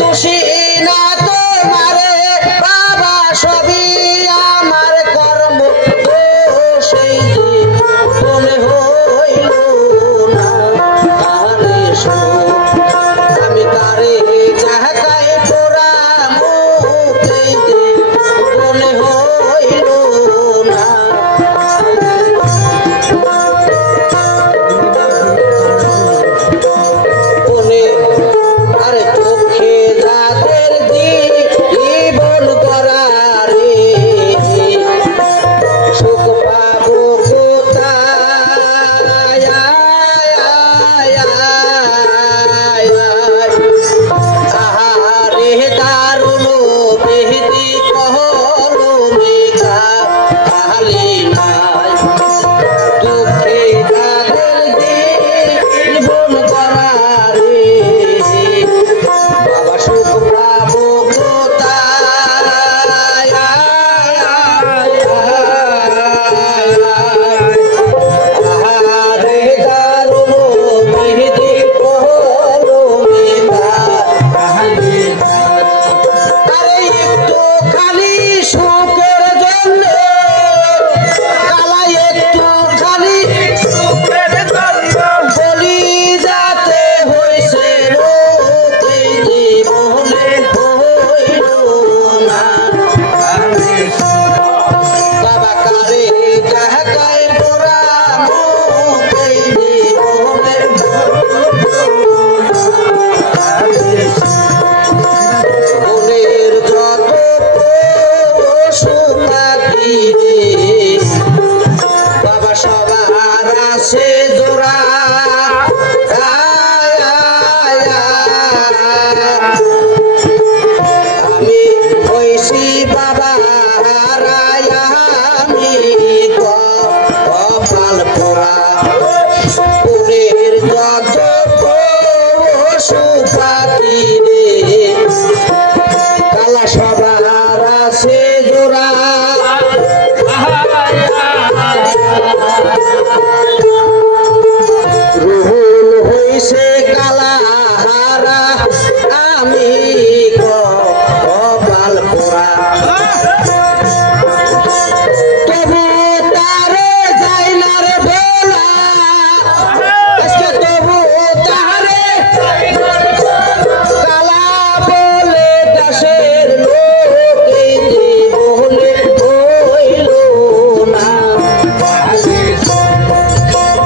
দোষী না তোমারে বাবা সবই আমার কর্ম সেই মনে হইল না আরে আমি তারে জাহাকায় পোড়া মুখে মনে হইল না আরে চোখে যাদের জীবন করারে সুখ পাবো কোথায় আহারে দারুণ বেহদি কহলো মেঘা কালি নাই দুঃখে যাদের জীবন করারে বাবা সুখ পাবো কোথায় আহারে দারুণ মেহেদি কহলো মেঘা কালি আরে একটু খালি সুখের জন্য কালাই একটু খালি সুখের জন্য বলি যাতে হইছে লোকে জীবনে হইল না বাবা কারে জাহাকায় পোড়া মুখে জীবনে মনের যত পশু পাখি বাবা সবার আছে জোড়া আমি হইছি বাবা হারায় আমি কপাল পোড়া পুরের যত পশু পাখি রে কালা সবার আছে জোড়া রুহুল হইছে কালা হারা আমি কপাল পোড়া তবু তারে যাই না রে ভোলা আজকে তবু তারে কালা বলে দাসের লোক এই জীবনে হইল না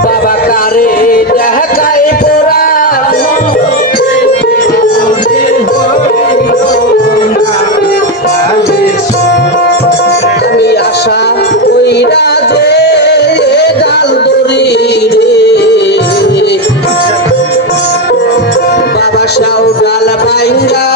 বাবা কারে জাহাকায় পোড়া আমি আশা কইরা যে ডাল দড়ি রে বাবা সাউ ডাল বাইঙ্গা